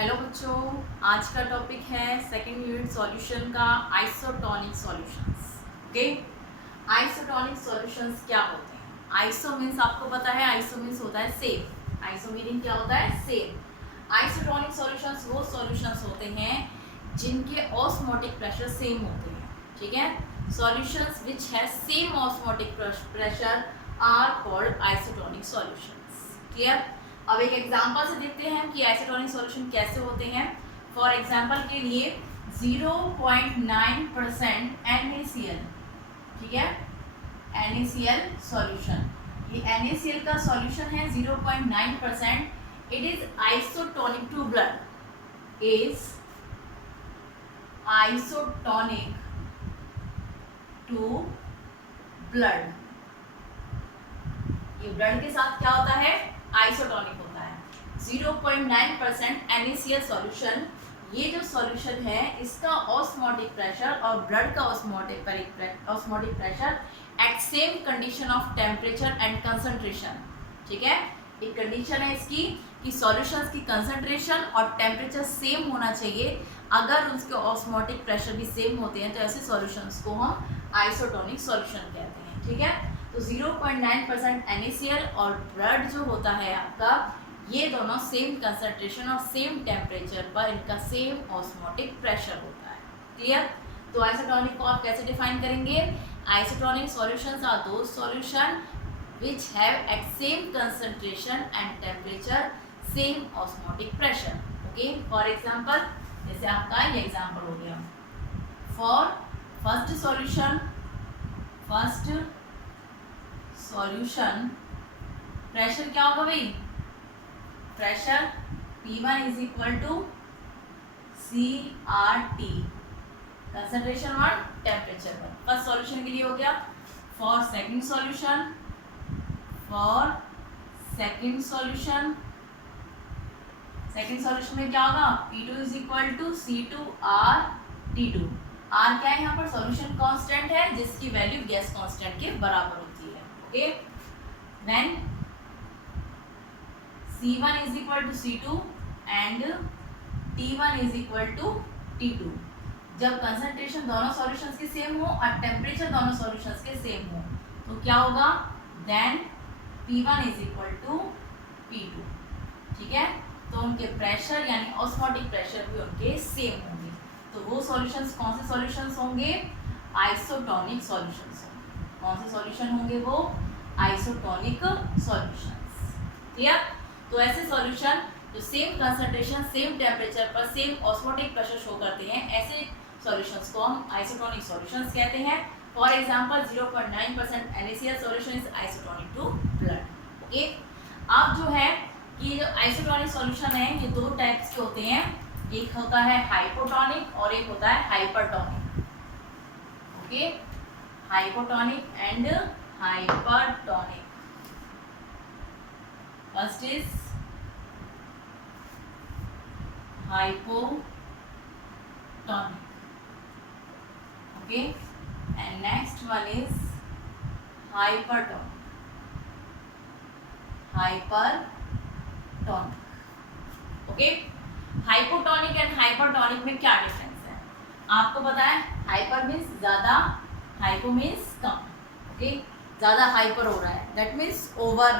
Hello बच्चों, आज का टॉपिक है सेकेंड यूनिट सॉल्यूशन का isotonic solutions. Okay, isotonic solutions क्या होते हैं? आइसो मीन्स आपको पता है, आइसो मीन्स होता है सेम। आइसो मीनिंग क्या होता है? सेम। आइसोटोनिक सॉल्यूशंस वो सॉल्यूशंस होते हैं जिनके ऑस्मोटिक प्रेशर सेम होते हैं। ठीक है, solutions which have same osmotic pressure are called isotonic solutions. Clear? अब एक एग्जांपल से देखते हैं कि आइसोटोनिक सॉल्यूशन कैसे होते हैं। फॉर एग्जांपल के लिए 0.9% NaCl, ठीक है, NaCl सॉल्यूशन। ये NaCl का सॉल्यूशन है 0.9%। It is isotonic to blood, is isotonic to blood. ये ब्लड के साथ क्या होता है? आइसोटोनिक होता है। 0.9% NaCl सॉल्यूशन, ये जो सॉल्यूशन है इसका ऑस्मोटिक प्रेशर और ब्लड का osmotic pressure at same condition of temperature and concentration. ठीक है, एक कंडीशन है इसकी कि सॉल्यूशंस की कंसंट्रेशन और टेम्परेचर सेम होना चाहिए। अगर उसके ऑस्मोटिक प्रेशर भी सेम होते हैं तो ऐसे सॉल्यूशंस को हम आइसोटोनिक सॉल्यूशन कहते हैं। ठीक है, तो 0.9% NaCl और ब्लड जो होता है आपका, ये दोनों सेम कंसंट्रेशन और सेम टेम्परेचर पर इनका सेम ऑस्मोटिक प्रेशर होता है। क्लियर? तो आइसोटोनिक को आप कैसे डिफाइन करेंगे? Isotonic solutions are those solution which have at same concentration and temperature same osmotic pressure. Okay, for example, जैसे आपका ये एग्जांपल हो गया। For first solution प्रेशर क्या होगा भाई? Pressure P1 is equal to CRT, concentration और टेम्परेचर पर। फर्स्ट सॉल्यूशन के लिए हो गया। फॉर सेकंड सॉल्यूशन में क्या होगा? P2 is equal to C2RT2। R क्या है यहाँ पर? सॉल्यूशन कांस्टेंट है जिसकी वैल्यू गैस कांस्टेंट के बराबर होती है। Okay, then C1 is equal to C2 and T1 is equal to T2। जब कंसंट्रेशन दोनों सॉल्यूशंस के सेम हो और टेम्परेचर दोनों सॉल्यूशंस के सेम हो तो क्या होगा? Then P1 is equal to P2। ठीक है, तो उनके प्रेशर यानी ऑस्मोटिक प्रेशर भी उनके सेम होंगे। तो वो सॉल्यूशंस कौन से सॉल्यूशंस होंगे? आइसोटोनिक सॉल्यूशंस होंगे। कौन से सॉल्यूशन होंगे वो? Isotonic solutions. क्लियर? तो ऐसे सॉल्यूशन जो सेम कंसंट्रेशन सेम टेम्परेचर पर सेम ऑस्मोटिक प्रेशर शो करते हैं, ऐसे सॉल्यूशंस को हम आइसोटोनिक सॉल्यूशंस कहते हैं। For example 0.9% NaCl solution is isotonic to blood. Okay, अब जो है कि जो आइसोटोनिक सॉल्यूशन है ये दो टाइप्स के होते हैं। एक होता है हाइपोटोनिक और एक होता है hypertonic. Okay, hypotonic and hypertonic. First is hypotonic, okay, and next one is hypertonic. Okay, hypotonic and hypertonic में क्या डिफरेंस है आपको पता है? हाइपर मीन्स ज्यादा, हाइपो मीन्स कम। ओके, ज्यादा हाइपर हो रहा है दैट मीन्स ओवर।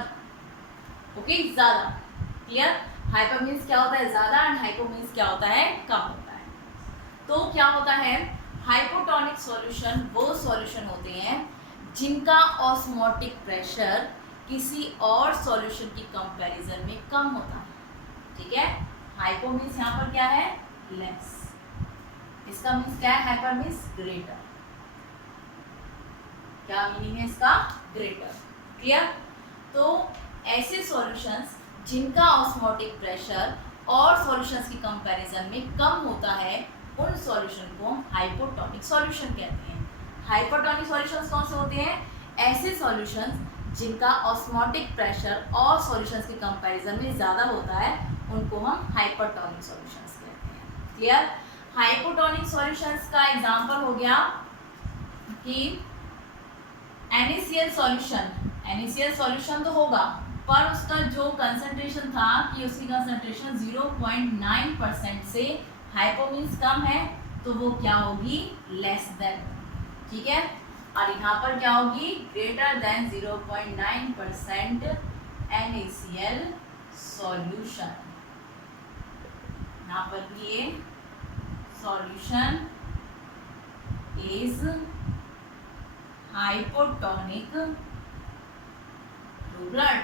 ओके, ज्यादा। क्लियर? हाइपर मीन्स क्या होता है? ज्यादा, एंड हाइपो मीन्स क्या होता है? कम होता है। तो क्या होता है? हाइपोटोनिक सॉल्यूशन वो सॉल्यूशन होते हैं जिनका ऑस्मोटिक प्रेशर किसी और सॉल्यूशन की कंपैरिजन में कम होता है। ठीक है, हाइपो मीन्स यहाँ पर क्या है? लेस। इसका मीन्स क्या है? Hyper means greater. क्या मीनिंग है इसका? ग्रेटर। क्लियर? तो ऐसे सॉल्यूशंस जिनका ऑस्मोटिक प्रेशर और सॉल्यूशंस की कंपैरिजन में कम होता है उन सॉल्यूशन को हम हाइपोटोनिक सॉल्यूशन कहते हैं। हाइपोटोनिक सॉल्यूशंस कौन से होते हैं? ऐसे सॉल्यूशंस जिनका ऑस्मोटिक प्रेशर और सॉल्यूशंस की कंपैरिजन में ज़्यादा होता है उनको हम हाइपरटोनिक सॉल्यूशंस कहते हैं। क्लियर? हाइपोटोनिक सॉल्यूशंस का एग्जांपल हो गया कि NaCl सॉल्यूशन। NaCl सॉल्यूशन तो होगा पर उसका जो कंसंट्रेशन था कि उसकी कंसंट्रेशन 0.9% से हाइपो मीन्स कम है, तो वो क्या होगी, लेस देन, ठीक है। और यहाँ पर क्या होगी, ग्रेटर देन 0.9% NaCl सॉल्यूशन। यहाँ पर भी ये solution is hypotonic to blood,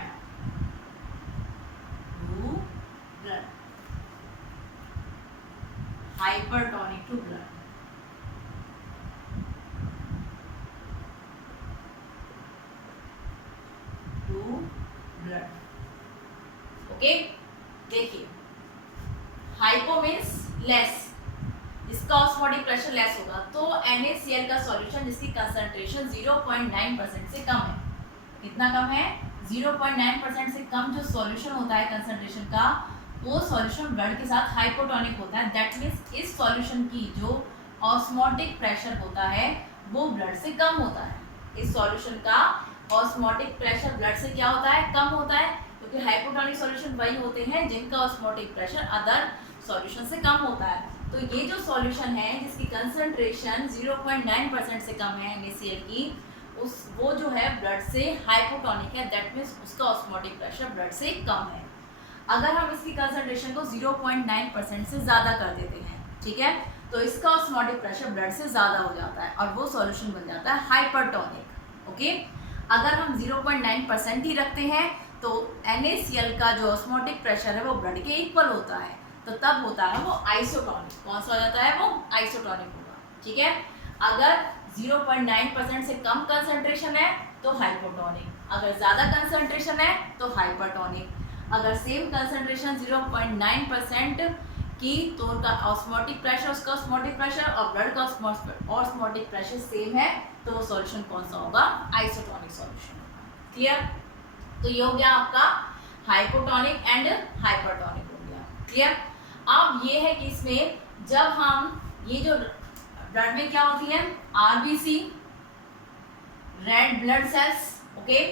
hypertonic to blood. Okay, देखिए हाइपो मीन्स लेस, इसका ऑस्मोटिक प्रेशर लेस होगा, तो NaCl का सॉल्यूशन जिसकी कंसंट्रेशन 0.9% से कम है, कितना कम है, 0.9% से कम जो सॉल्यूशन होता है कंसंट्रेशन का, वो सॉल्यूशन ब्लड के साथ हाइपोटोनिक होता है। दैट मीन्स इस सॉल्यूशन की जो ऑस्मोटिक प्रेशर होता है वो ब्लड से कम होता है। इस सॉल्यूशन का ऑस्मोटिक प्रेशर ब्लड से क्या होता है, कम होता है, क्योंकि हाइपोटोनिक सॉल्यूशन वही होते हैं जिनका ऑस्मोटिक प्रेशर अदर सॉल्यूशन से कम होता है। तो ये जो सॉल्यूशन है जिसकी कंसंट्रेशन 0.9% से कम है NaCl की, वो जो है ब्लड से हाइपोटोनिक है, दैट मीन्स उसका ऑस्मोटिक प्रेशर ब्लड से कम है। अगर हम इसकी कंसंट्रेशन को 0.9% से ज़्यादा कर देते हैं, ठीक है, तो इसका ऑस्मोटिक प्रेशर ब्लड से ज़्यादा हो जाता है और वो सॉल्यूशन बन जाता है हाइपरटोनिक। ओके, अगर हम 0.9% ही रखते हैं तो NaCl का जो ऑस्मोटिक प्रेशर है वो ब्लड के इक्वल होता है, तो तब होता है वो आइसोटोनिक। कौन सा हो जाता है, वो आइसोटोनिक होगा, ठीक है। अगर 0.9% से कम कंसंट्रेशन है तो हाइपोटोनिक, अगर ज़्यादा कंसंट्रेशन है तो हाइपरटोनिक। अगर सेम कंसंट्रेशन 0.9% की तो उनका ऑस्मोटिक प्रेशर, उसका ऑस्मोटिक प्रेशर और ब्लड का ऑस्मोटिक प्रेशर सेम है, तो वो सॉल्यूशन कौन सा होगा, आइसोटोनिक सॉल्यूशन। क्लियर, तो ये हो गया आपका हाइपोटोनिक एंड हाइपरटोनिक हो गया। क्लियर, अब ये है कि इसमें जब हम ये जो ब्लड में क्या होती है, RBC red blood cells, okay,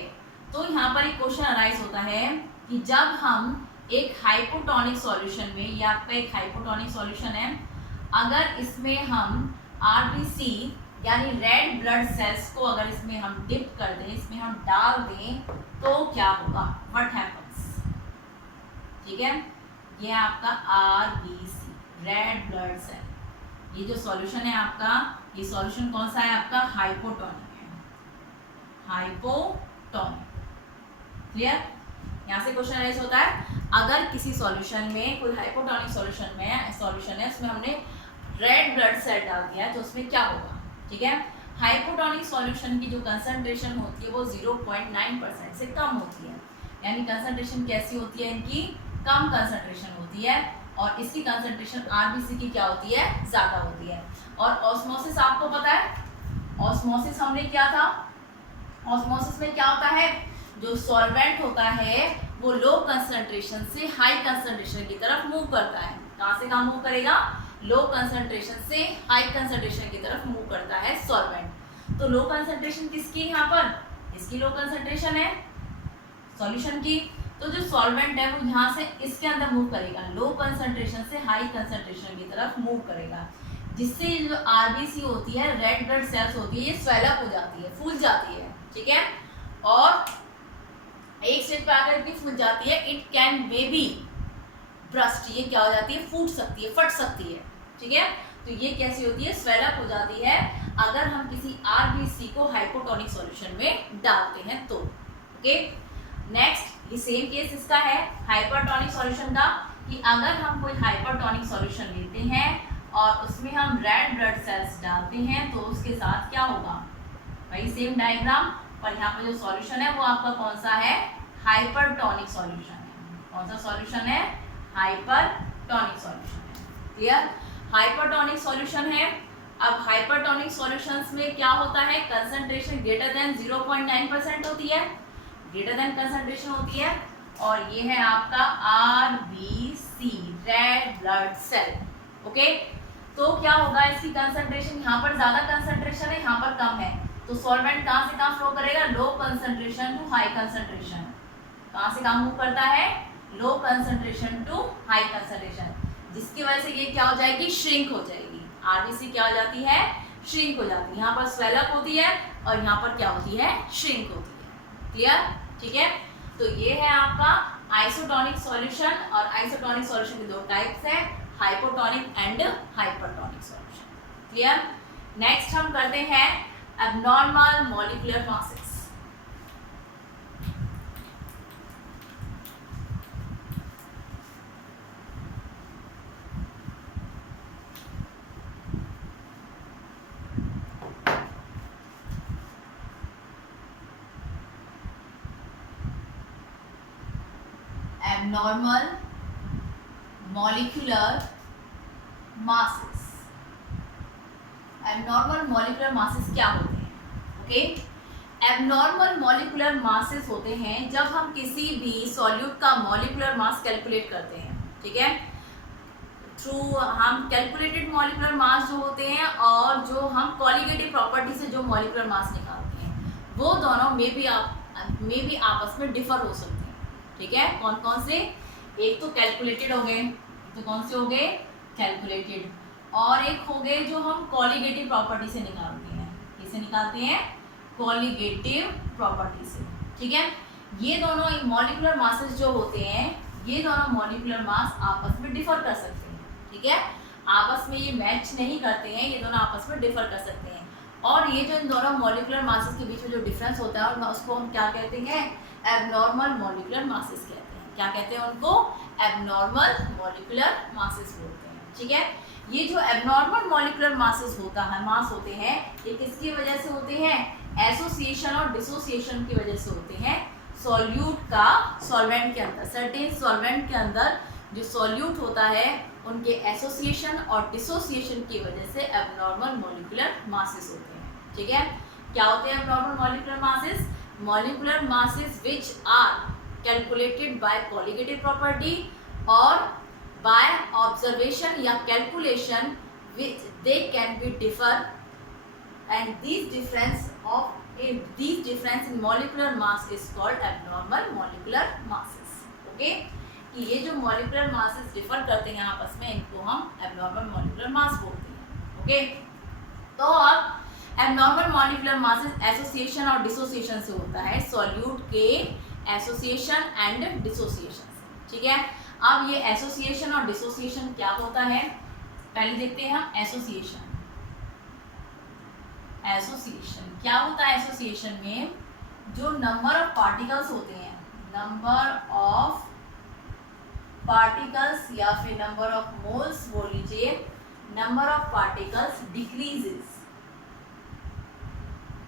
तो यहाँ पर एक क्वेश्चन अराइज होता है कि जब हम एक हाइपोटोनिक सॉल्यूशन में, ये आपका एक हाइपोटोनिक सॉल्यूशन है, अगर इसमें हम RBC यानी रेड ब्लड सेल्स को अगर इसमें हम डिप कर दें, इसमें हम डाल दें, तो क्या होगा, व्हाट हैपन्स, ठीक है। ये आपका RBC रेड ब्लड सेल, ये जो सॉल्यूशन है आपका, ये सॉल्यूशन कौन सा है आपका, हाइपोटोनिक है, हाइपोटोनिक। क्लियर, यहाँ से क्वेश्चन राइज होता है, अगर किसी सॉल्यूशन में, कोई हाइपोटोनिक सॉल्यूशन है, उसमें हमने रेड ब्लड सेल डाल दिया तो उसमें क्या होगा, ठीक है। हाइपोटोनिक सॉल्यूशन की जो कंसंट्रेशन होती है वो 0.9% से कम होती है, यानी कंसंट्रेशन कैसी होती है इनकी, कम कंसंट्रेशन होती है, और इसकी कंसंट्रेशन RBC की क्या होती है, ज़्यादा होती है। और ऑस्मोसिस आपको पता है, ऑस्मोसिस हमने किया था, ऑस्मोसिस में क्या होता है, जो सॉल्वेंट होता है वो लो कंसंट्रेशन से हाई कंसंट्रेशन की तरफ मूव करता है। कहाँ से कहाँ मूव करेगा, लो कंसंट्रेशन से हाई कंसंट्रेशन की तरफ मूव करता है सॉल्वेंट। तो लो कंसंट्रेशन किसकी, यहाँ पर इसकी लो कंसंट्रेशन है सॉल्यूशन की, तो जो सॉल्वेंट है वो यहाँ से इसके अंदर मूव करेगा, लो कंसंट्रेशन से हाई कंसंट्रेशन की तरफ मूव करेगा, जिससे जो RBC होती है, रेड ब्लड सेल्स होती है, ये स्वेल अप हो जाती है, फूल जाती है, ठीक है। और एक स्टेज पे आकर इतनी फूल जाती है, it can may be burst, ये क्या हो जाती है, फूट सकती है, फट सकती है, ठीक है। तो ये कैसी होती है, स्वेल अप हो जाती है अगर हम किसी RBC को हाइपोटोनिक सॉल्यूशन में डालते हैं तो। ओके, नेक्स्ट ये सेम केस इसका है हाइपरटोनिक सॉल्यूशन का, कि अगर हम कोई हाइपरटोनिक सॉल्यूशन लेते हैं और उसमें हम रेड ब्लड सेल्स डालते हैं तो उसके साथ क्या होगा, भाई सेम डायग्राम, पर यहाँ पर जो सॉल्यूशन है वो आपका कौन सा है, हाइपरटोनिक सॉल्यूशन है। कौन सा सॉल्यूशन है, हाइपरटोनिक सॉल्यूशन है। क्लियर, हाइपरटोनिक सॉल्यूशन है। अब हाइपरटोनिक सॉल्यूशंस में क्या होता है, कंसंट्रेशन ग्रेटर देन 0.9% होती है, ग्रेटर देन कंसंट्रेशन होती है, और ये है आपका RBC red blood cell. Okay, तो क्या होगा, इसकी कंसंट्रेशन यहाँ पर ज्यादा कंसंट्रेशन है, यहाँ पर कम है, तो सॉल्वेंट कहाँ से कहाँ फ्लो करेगा, low concentration to high concentration, कहाँ से कहाँ मूव करता है, low concentration to high concentration, जिसकी वजह से ये क्या हो जाएगी, श्रिंक हो जाएगी। आरबीसी क्या हो जाती है, श्रिंक हो जाती है। यहाँ पर स्वेल अप होती है और यहाँ पर क्या होती है, श्रिंक होती है। क्लियर, ठीक है। तो ये है आपका आइसोटोनिक सॉल्यूशन, और आइसोटोनिक सॉल्यूशन के दो टाइप्स है, hypotonic and hypertonic solution. Clear. Next हम करते हैं abnormal molecular masses. Abnormal molecular masses. Abnormal molecular masses क्या होते हैं? ओके, एब्नॉर्मल मॉलिक्यूलर मासेस होते हैं जब हम किसी भी सॉल्यूट का मॉलिक्यूलर मास कैलकुलेट करते हैं, ठीक है। थ्रू हम कैलकुलेटेड मॉलिक्यूलर मास जो होते हैं और जो हम कॉलिगेटिव प्रॉपर्टी से जो मॉलिक्यूलर मास निकालते हैं, वो दोनों में भी आपस में डिफर हो सकते हैं, ठीक है। कौन कौन से? एक तो कैलकुलेटेड हो गए, तो कौन से हो गए, कैलकुलेटेड, और एक हो गए जो हम कॉलिगेटिव प्रॉपर्टी से निकालते हैं। किसे निकालते हैं? कॉलिगेटिव प्रॉपर्टी से, ठीक है। ये दोनों मॉलिक्यूलर मासेस जो होते हैं, ये दोनों मॉलिक्यूलर मास आपस में डिफर कर सकते हैं, ठीक है। आपस में ये मैच नहीं करते हैं, ये दोनों आपस में डिफर कर सकते हैं। और ये जो इन दोनों मॉलिक्यूलर मासेस के बीच में जो डिफरेंस होता है, और उसको हम क्या कहते हैं, एब्नॉर्मल मॉलिक्यूलर मासेस कहते हैं। क्या कहते हैं उनको? एब्नॉर्मल मॉलिक्यूलर मासेस बोलते हैं, ठीक है। ये जो एब्नॉर्मल मॉलिक्यूलर मासेस होता है, मास होते हैं, ये किसकी वजह से होते हैं? एसोसिएशन और डिसोसिएशन की वजह से होते हैं सॉल्यूट का सॉल्वेंट के अंदर। सर्टेन सॉल्वेंट के अंदर जो सॉल्यूट होता है, उनके एसोसिएशन और डिसोसिएशन की वजह से एब्नॉर्मल मॉलिक्यूलर मासेस होते हैं, ठीक है। क्या होते हैं abnormal molecular masses? molecular masses which are calculated by colligative property or by observation या calculation which they can be differ, and these difference in molecular mass is called abnormal molecular masses. Okay, कि ये जो molecular masses differ करते हैं आपस में, इनको हम abnormal molecular mass बोलते हैं। Okay, तो अब एब्नॉर्मल मॉलिक्यूलर मासेस एसोसिएशन और डिसोसिएशन से होता है, सॉल्यूट के एसोसिएशन एंड डिसोसिएशन से, ठीक है। अब ये एसोसिएशन और डिसोसिएशन क्या होता है, पहले देखते हैं हम एसोसिएशन। एसोसिएशन क्या होता है? एसोसिएशन में जो नंबर ऑफ पार्टिकल्स होते हैं, नंबर ऑफ पार्टिकल्स या फिर नंबर ऑफ मोल्स बोल लीजिए, नंबर ऑफ पार्टिकल्स डिक्रीजेस।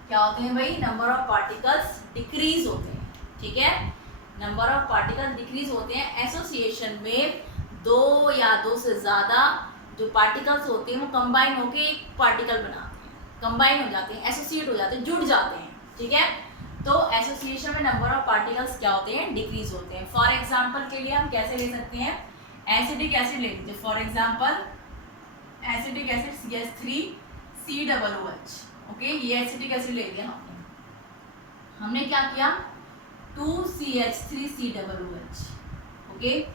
क्या होते हैं भाई? नंबर ऑफ पार्टिकल्स डिक्रीज होते हैं, ठीक है। नंबर ऑफ पार्टिकल्स डिक्रीज होते हैं। एसोसिएशन में दो या दो से ज़्यादा जो पार्टिकल्स होते हैं वो कंबाइन होकर एक पार्टिकल बनाते हैं, कंबाइन हो जाते हैं, एसोसिएट हो जाते हैं, जुड़ जाते हैं, ठीक है। तो एसोसिएशन में नंबर ऑफ पार्टिकल्स क्या होते हैं? डिक्रीज होते हैं। फॉर एग्जाम्पल के लिए हम कैसे ले सकते हैं? एसिटिक एसिड ले लीजिए। For example acetic acid CH3COOH। Okay, ये एसिटिक एसिड ले लिया हमने क्या किया? 2CH3COOH। ओके,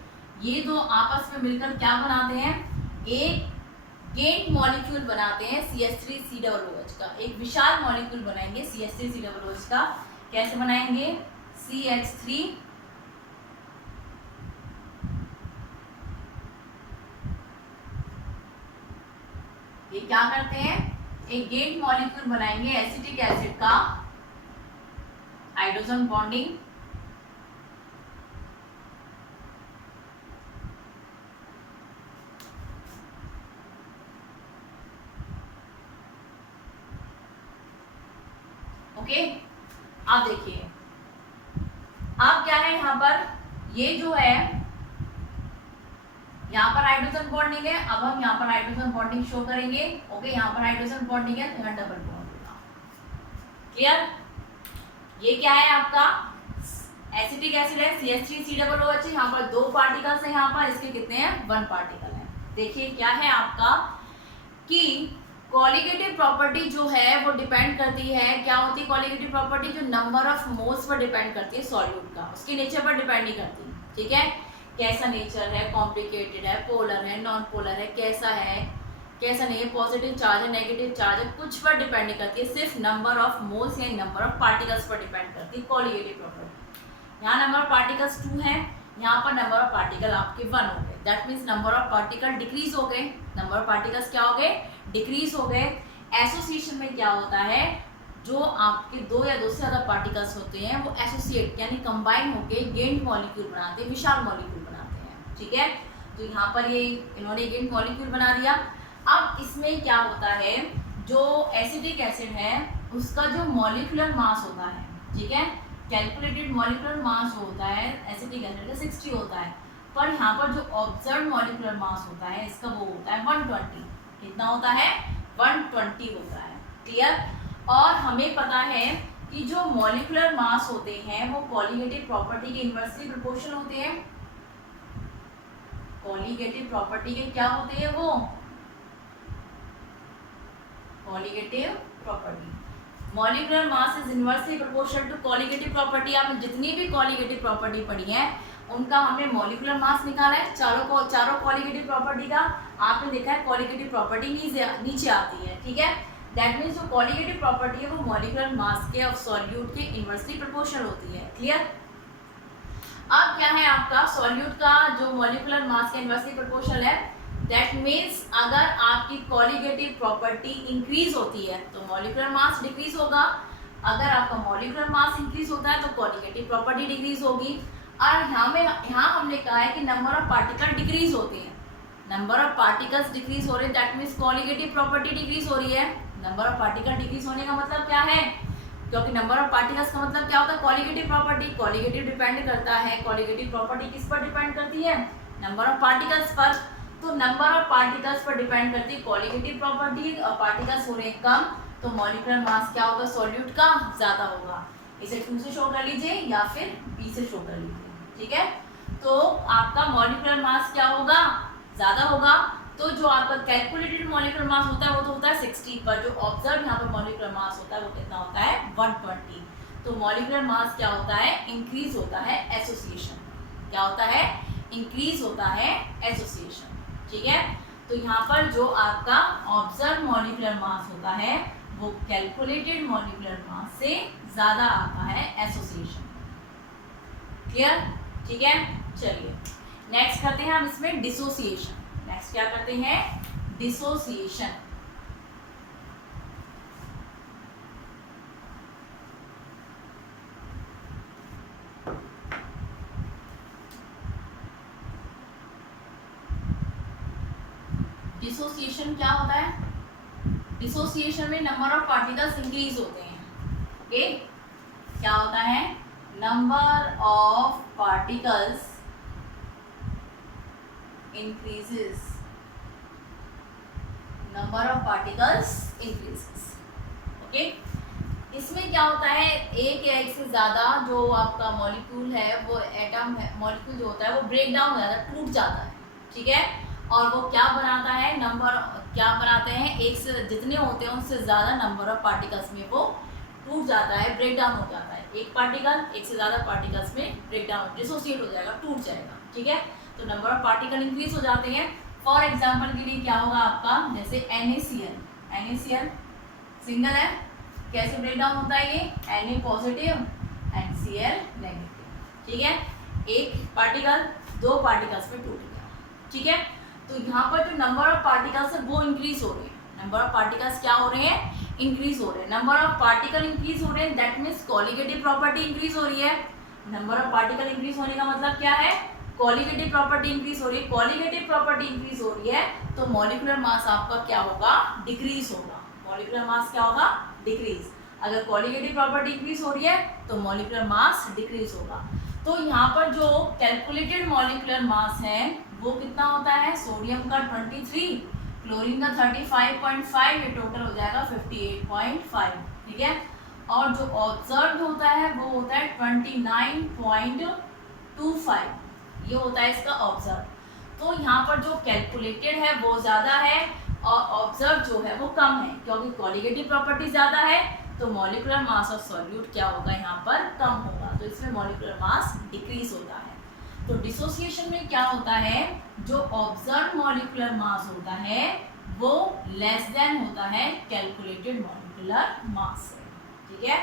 ये दो आपस में मिलकर क्या बनाते हैं? एक गेट मॉलिक्यूल बनाते हैं CH3COOH का, एक विशाल मॉलिक्यूल बनाएंगे CH3COOH का। कैसे बनाएंगे? CH3 ये क्या करते हैं? एक गेट मॉलिक्यूल बनाएंगे एसिटिक एसिड का, हाइड्रोजन बॉन्डिंग, ओके। अब देखिए, अब क्या है यहाँ पर? ये जो है यहाँ पर हाइड्रोजन बॉन्डिंग है। अब हम यहाँ पर हाइड्रोजन बॉन्डिंग शो करेंगे। ओके, यहाँ पर हाइड्रोजन बॉन्डिंग है तो यहाँ डबल बॉन्ड होगा। क्लियर? ये क्या है आपका? एसिटिक एसिड है CH3COOH। यहाँ पर दो पार्टिकल्स है, यहाँ पर इसके कितने हैं? 1 पार्टिकल है। देखिए क्या है आपका कि कॉलिगेटिव प्रॉपर्टी जो है वो डिपेंड करती है, क्या होती है कॉलिगेटिव प्रॉपर्टी, जो number of moles per depend करती है सॉल्यूट का, उसके नेचर पर डिपेंड नहीं करती। ठीक है, कैसा नेचर है, कॉम्प्लिकेटेड है, पोलर है, नॉन पोलर है, कैसा है कैसा नहीं है, पॉजिटिव चार्ज है, नेगेटिव चार्ज है, कुछ पर डिपेंड नहीं करती है, सिर्फ नंबर ऑफ मोल्स या नंबर ऑफ पार्टिकल्स पर डिपेंड करती है कॉलिगेटिव प्रॉपर्टी। यहाँ नंबर ऑफ पार्टिकल्स 2 है, यहाँ पर नंबर ऑफ पार्टिकल आपके 1 हो गए, that means number of particle decrease हो गए, नंबर ऑफ पार्टिकल्स क्या हो गए, डिक्रीज हो गए। एसोसिएशन में क्या होता है, जो आपके 2 या 2 से ज़्यादा पार्टिकल्स होते हैं वो एसोसिएट यानी कंबाइन होकर गेंट मॉलिक्यूल बनाते हैं, विशाल मॉलिक्यूल बनाते हैं। ठीक है, तो यहाँ पर ये इन्होंने गेंट मॉलिक्यूल बना दिया। अब इसमें क्या होता है, जो एसिटिक एसिड है उसका जो मॉलिक्यूलर मास होता है, ठीक है, कैलकुलेटेड मॉलिक्यूलर मास जो होता है एसिटिक एसिड का 60 होता है, पर यहाँ पर जो ऑब्जर्व मॉलिक्यूलर मास होता है इसका वो होता है 120। कितना होता है, 120 होता है। क्लियर। और हमें पता है कि जो मॉलिक्यूलर मास होते हैं वो कॉलिगेटिव प्रॉपर्टी के इनवर्सली प्रोपोर्शनल होते हैं। कॉलिगेटिव प्रॉपर्टी के क्या होते हैं, वो colligative property, molecular mass is inversely proportional to colligative property. आपने जितनी भी कॉलिगेटिव प्रॉपर्टी पढ़ी है उनका हमने मॉलिक्यूलर मास निकाला है, चारों कॉलिगेटिव प्रॉपर्टी का आपने देखा है कॉलिगेटिव प्रॉपर्टी नीचे आती है। ठीक है, दैट मीन्स जो कॉलिगेटिव प्रॉपर्टी है वो मॉलिक्यूलर मास के ऑफ सॉल्यूट के इनवर्सली प्रोपोर्शनल होती है। क्लियर। अब क्या है आपका सॉल्यूट का जो मॉलिक्यूलर मास के इनवर्सली प्रोपोर्शनल है, दैट मीन्स अगर आपकी कॉलिगेटिव प्रॉपर्टी इंक्रीज होती है तो मॉलिक्यूलर मास डिक्रीज होगा, अगर आपका मॉलिक्यूलर मास इंक्रीज होता है तो कॉलिगेटिव प्रॉपर्टी डिक्रीज होगी। और यहाँ हमने कहा है कि नंबर ऑफ पार्टिकल डिक्रीज होते हैं, नंबर ऑफ पार्टिकल्स डिक्रीज हो रहे हैं, that means colligative property decrease हो रही है। नंबर ऑफ पार्टिकल डिक्रीज होने का मतलब क्या है, क्योंकि नंबर ऑफ पार्टिकल्स का मतलब क्या होता है, कॉलिगेटिव प्रॉपर्टी। कॉलिगेटिव डिपेंड करता है, कॉलिगेटिव प्रॉपर्टी किस पर डिपेंड करती है, नंबर ऑफ पार्टिकल्स पर। तो नंबर ऑफ पार्टिकल्स पर डिपेंड करती है कॉलिगेटिव प्रॉपर्टी, और पार्टिकल्स हो रहे हैं कम तो मॉलिक्यूलर मास क्या होगा सॉल्यूट का ज़्यादा होगा। इसे 2 से शो कर लीजिए या फिर B से शो कर लीजिए। ठीक है, तो आपका मॉलिक्यूलर मास क्या होगा, ज़्यादा होगा। तो जो आपका कैलकुलेटेड मॉलिक्यूलर मास होता है वो तो होता है 60, पर जो ऑब्जर्व यहाँ पर मॉलिक्यूलर मास होता है वो कितना होता है 120। तो मॉलिक्यूलर मास क्या होता है, इंक्रीज होता है एसोसिएशन। क्या होता है, इंक्रीज होता है एसोसिएशन। ठीक है, तो यहाँ पर जो आपका ऑब्जर्व मॉलिक्यूलर मास होता है वो कैलकुलेटेड मॉलिक्यूलर मास से ज़्यादा आता है एसोसिएशन। क्लियर। ठीक है, चलिए नेक्स्ट करते हैं हम इसमें डिसोसिएशन। नेक्स्ट क्या करते हैं, डिसोसिएशन। डिसोसिएशन क्या होता है, डिसोसिएशन में नंबर ऑफ पार्टिकल्स इंक्रीज होते हैं। ओके, क्या होता है, number of particles increases, number of particles increases. Okay, इसमें क्या होता है, एक या एक से ज़्यादा जो आपका मॉलिक्यूल है वो एटम है, मॉलिक्यूल जो होता है वो ब्रेक डाउन हो जाता है, टूट जाता है। ठीक है, और वो क्या बनाता है, नंबर क्या बनाते हैं, एक से जितने होते हैं उनसे ज़्यादा नंबर ऑफ पार्टिकल्स में वो टूट जाता है, ब्रेक डाउन हो जाता है। एक पार्टिकल एक से ज़्यादा पार्टिकल्स में ब्रेक डाउन डिसोसिएट हो जाएगा, टूट जाएगा। ठीक है, तो नंबर ऑफ पार्टिकल इंक्रीज हो जाते हैं। फॉर एग्जांपल के लिए क्या होगा आपका, जैसे NaCl सिंगल है, कैसे ब्रेक डाउन होता है ये, Na positive and Cl negative. ठीक है, एक पार्टिकल 2 पार्टिकल्स में टूट गया। ठीक है, तो यहाँ पर जो नंबर ऑफ पार्टिकल्स है वो इंक्रीज हो रहे हैं, नंबर ऑफ पार्टिकल्स क्या हो रहे हैं, इंक्रीज हो रहे हैं। नंबर ऑफ पार्टिकल इंक्रीज हो रहे हैं, that means colligative property increase हो रही है। नंबर ऑफ पार्टिकल इंक्रीज होने का मतलब क्या है, कॉलिगेटिव प्रॉपर्टी इंक्रीज हो रही है। कॉलिगेटिव प्रॉपर्टी इंक्रीज हो रही है तो मॉलिक्यूलर मास आपका क्या होगा, डिक्रीज होगा। मॉलिक्यूलर मास क्या होगा, डिक्रीज। अगर कॉलिगेटिव प्रॉपर्टी इंक्रीज हो रही है तो मॉलिक्यूलर मास डिक्रीज होगा। तो यहाँ पर जो कैलकुलेटेड मॉलिक्यूलर मास है वो कितना होता है, सोडियम का 23, क्लोरीन का 35.5, ये टोटल हो जाएगा 58.5। ठीक है, और जो ऑब्जर्व होता है वो होता है 29.25, ये होता है इसका ऑब्जर्व। तो यहाँ पर जो कैलकुलेटेड है वो ज़्यादा है, ऑब्जर्व जो है वो कम है, क्योंकि कॉलिगेटिव प्रॉपर्टी ज़्यादा है तो मॉलिक्यूलर मास ऑफ सॉल्यूट क्या होगा यहाँ पर कम होगा, तो इसमें मॉलिक्यूलर मास डिक्रीज होता है। तो डिसोसिएशन में क्या होता है, जो ऑब्जर्व मॉलिक्यूलर मास होता है वो लेस देन होता है कैलकुलेटेड मॉलिक्यूलर मास से, ठीक है।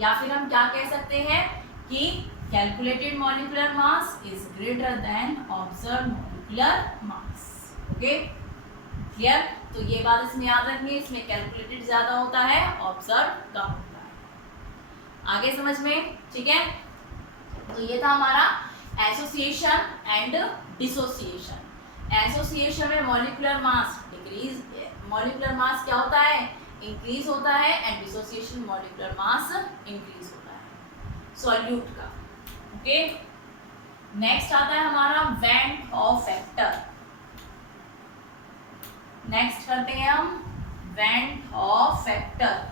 या फिर हम क्या कह सकते हैं कि calculated molecular mass is greater than observe molecular mass. Okay, clear. तो ये बात इसमें याद रखनी है, इसमें कैलकुलेटेड ज्यादा होता है, ऑब्जर्व कम होता है। आगे समझ में, ठीक है। तो ये था हमारा एसोसिएशन एंड डिसोसिएशन। एसोसिएशन में molecular mass decrease, molecular mass क्या होता है, इंक्रीज होता है, and dissociation molecular mass increase होता है सॉल्यूट का। ओके, नेक्स्ट आता है हमारा वैन हॉफ फैक्टर। नेक्स्ट करते हैं हम van Hoff factor.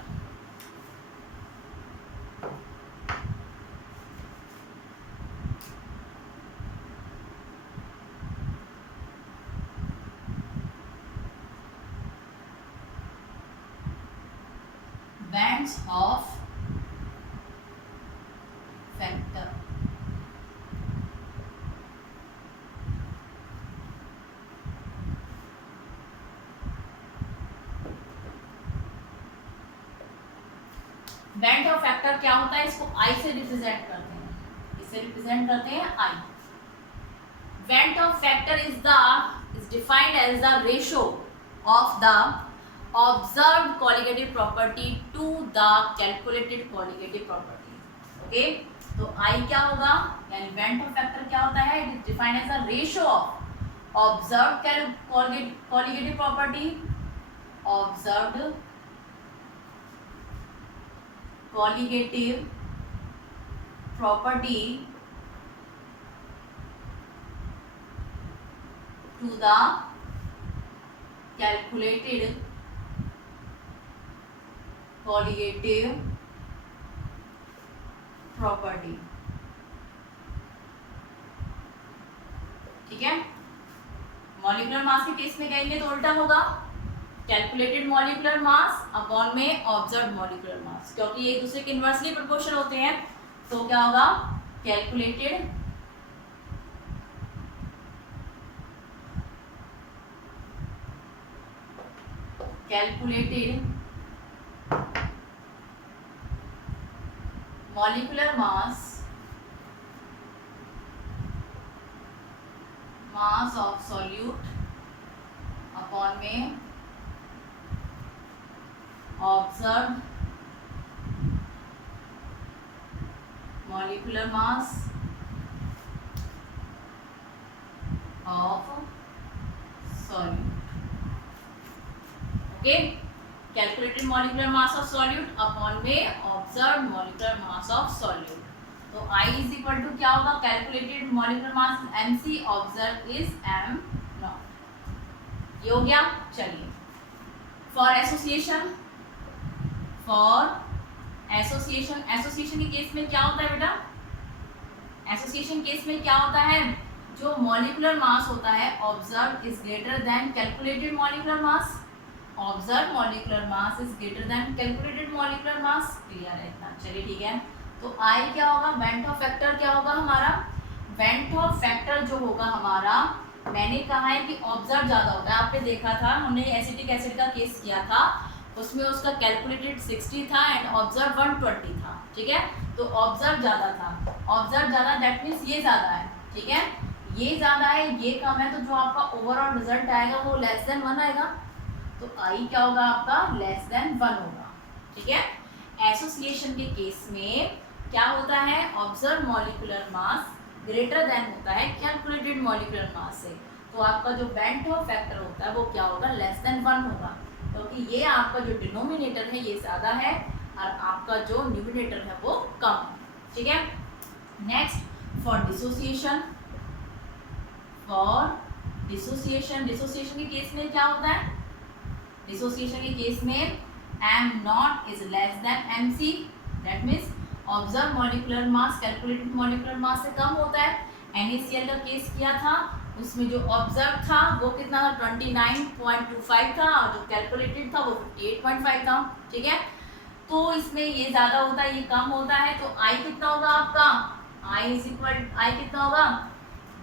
Bands of factor. Band of factor क्या होता है, इसको आई से रिप्रेजेंट करते हैं, इसे रिप्रेजेंट करते हैं I. Van't of factor is defined as the ratio of the observed qualitative property to the calculated qualitative property। Okay, तो I क्या होगा, यानी बैंड ऑफ फैक्टर क्या होता है, it is defined as a ratio of observed qualitative property, observed qualitative property to the calculated qualitative property। ठीक है, molecular mass के केस में कहेंगे तो उल्टा होगा, कैलकुलेटेड मॉलिक्यूलर मास अपॉन में ऑब्जर्व्ड मॉलिक्यूलर मास, क्योंकि ये एक दूसरे के इनवर्सली प्रोपोर्शनल होते हैं। तो क्या होगा, calculated molecular mass of solute upon में observed molecular mass of solute। Okay, calculated molecular mass of solute upon में observed molecular mass of solute. तो I इज इक्वल टू क्या होगा, calculated molecular mass mc, observe is m nought. ये हो गया। चलिए, for association, association के case में क्या होता है बेटा, एसोसिएशन केस में क्या होता है, जो मॉलिक्यूलर मास होता है observe is greater than calculated molecular mass, observe molecular mass is greater than calculated molecular mass. Clear है इतना, चलिए ठीक है। तो आई क्या होगा, वेंट ऑफ फैक्टर क्या होगा हमारा, वेंट ऑफ फैक्टर जो होगा हमारा, मैंने कहा है कि ऑब्जर्व ज़्यादा होता है, आपने देखा था, हमने एसिटिक एसिड का केस किया था, उसमें उसका कैलकुलेटेड 60 था एंड ऑब्जर्व 120 था, ठीक है। तो ऑब्जर्व ज़्यादा था, ऑब्जर्व ज़्यादा दैट मीन्स ये ज़्यादा है, ठीक है, ये ज़्यादा है, ये कम है, तो जो आपका ओवरऑल रिजल्ट आएगा वो लेस देन 1 आएगा। तो आई क्या होगा आपका, लेस देन 1 होगा, ठीक है। एसोसिएशन के केस में क्या होता है, observe molecular mass greater than होता है कैलकुलेटेड मॉलिक्यूलर मास से, तो आपका जो वेंट ऑफ फैक्टर होता है वो क्या होगा, लेस देन 1 होगा, क्योंकि ये आपका जो डिनोमिनेटर है ये ज़्यादा है और आपका जो न्यूमिनेटर है वो कम है, ठीक है। नेक्स्ट फॉर डिसोसिएशन, डिसोसिएशन के केस में क्या होता है, डिसोसिएशन के केस में m not is less than mc, that means observe molecular mass calculated molecular मास से कम होता है। NaCl का केस किया था, उसमें जो ऑब्जर्व था वो कितना था 29.25 था और जो कैलकुलेटेड था वो 58.5 था। ठीक है, तो इसमें ये ज़्यादा होता है ये कम होता है, तो आई कितना होगा आपका, आई कितना होगा,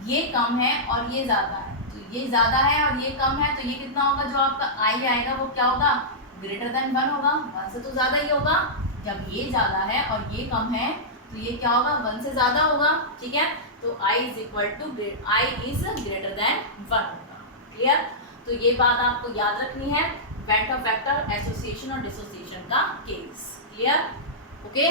ये कम है और ये ज़्यादा है, तो ये ज़्यादा है और ये कम है, तो ये कितना होगा, जो आपका आई आएगा वो क्या होगा, ग्रेटर देन 1 होगा, 1 से तो ज़्यादा ही होगा। जब ये ज़्यादा है और ये कम है तो ये क्या होगा, 1 से ज़्यादा होगा। ठीक है, तो आई इज ग्रेटर देन 1 होगा। क्लियर, तो ये बात आपको याद रखनी है वेक्टर एसोसिएशन और डिसोसिएशन का केस। Clear, okay.